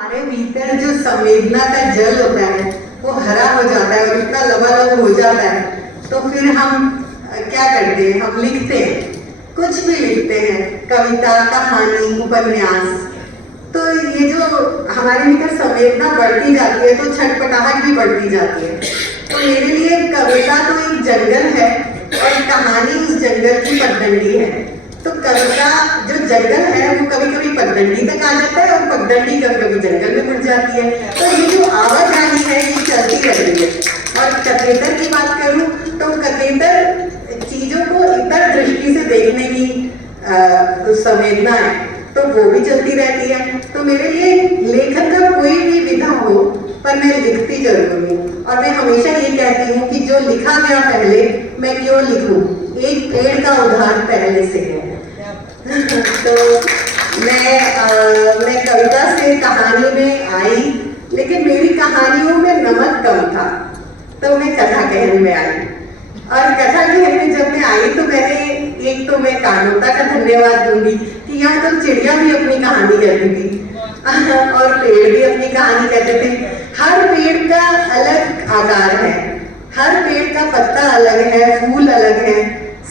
हमारे भीतर जो संवेदना का जल होता है वो हरा हो जाता है और इतना लबालब हो जाता है, तो फिर हम क्या करते हैं, हम लिखते हैं, कुछ भी लिखते हैं, कविता, कहानी, उपन्यास। तो ये जो हमारे भीतर संवेदना बढ़ती जाती है तो छटपटाहट भी बढ़ती जाती है। तो मेरे लिए कविता तो एक जंगल है और कहानी उस जंगल की पगडंडी है। तो कविता जो जंगल है वो कभी कभी पगडंडी तक आ जाता है और पगडंडी कभी कभी जंगल में घुस जाती है। तो ये जो आवाजाही है ये चलती रहती है। और कथेतर की बात करूं तो कथेतर चीजों को इतर दृष्टि से देखने की संवेदना है, तो वो भी चलती रहती है। तो मेरे लिए लेखन का कोई भी विधा हो पर मैं लिखती जरूर हूँ। और मैं हमेशा ये कहती हूँ कि जो लिखा गया पहले मैं क्यों लिखूं, एक पेड़ का उदाहरण पहले से है। तो मैं कविता से कहानी में आई, लेकिन मेरी कहानियों में नमक कम था, तो मैं कथा कहने में आई। और कथा कहने जब मैं आई तो मैं कानोता का धन्यवाद दूंगी कि यहाँ तो चिड़िया भी अपनी कहानी कहती थी और पेड़ भी अपनी कहानी कहते थे। हर पेड़ का अलग आकार है, हर पेड़ का पत्ता अलग है, फूल अलग है,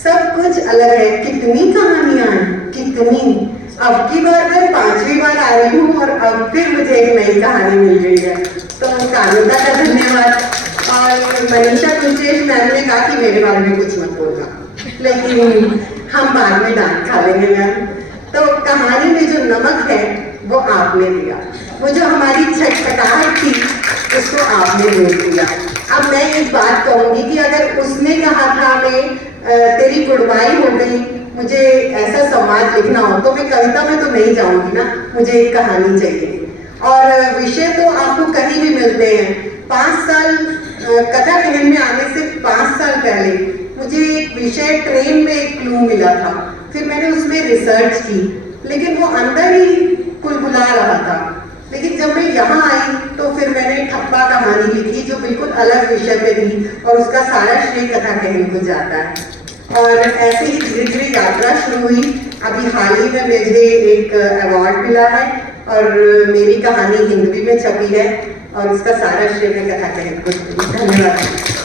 सब कुछ अलग है। कितनी कहानियां हैं, कितनी। अब की बार मैं 5वीं बार आ रही हूँ और अब फिर मुझे एक नई कहानी मिल रही है, तो कानोता का धन्यवाद। और मनीषा कुलचेश मैम ने कहा कि मेरे बारे में कुछ मत बोलना, लेकिन हम बाद में डांट खा लेंगे मैम। तो कहानी में जो नमक है वो आपने दिया, वो जो हमारी छटपटाहट थी उसको आपने रोक दिया। अब मैं एक बात कहूंगी कि अगर उसने कहा था मैं तेरी कुर्बानी हो गई, मुझे ऐसा समाज लिखना हो, तो मैं कविता में तो नहीं जाऊंगी ना, मुझे एक कहानी चाहिए। और विषय तो आपको कहीं भी मिलते हैं। 5 साल कथा कहने में आने से 5 साल पहले मुझे एक विषय ट्रेन में एक क्लू मिला था, फिर मैंने उसमें रिसर्च की, लेकिन वो अंदर ही कुलबुला रहा था। लेकिन जब मैं यहाँ आई तो फिर मैंने ठप्पा कहानी लिखी जो बिल्कुल अलग विषय पे थी और उसका सारा श्रेय कथा कहने को जाता है। और ऐसे ही धीरे धीरे यात्रा शुरू हुई। अभी हाल ही में मुझे एक अवार्ड मिला है और मेरी कहानी हिंदी में छपी है और उसका सारा श्रेय मैं कथा कहने को। धन्यवाद।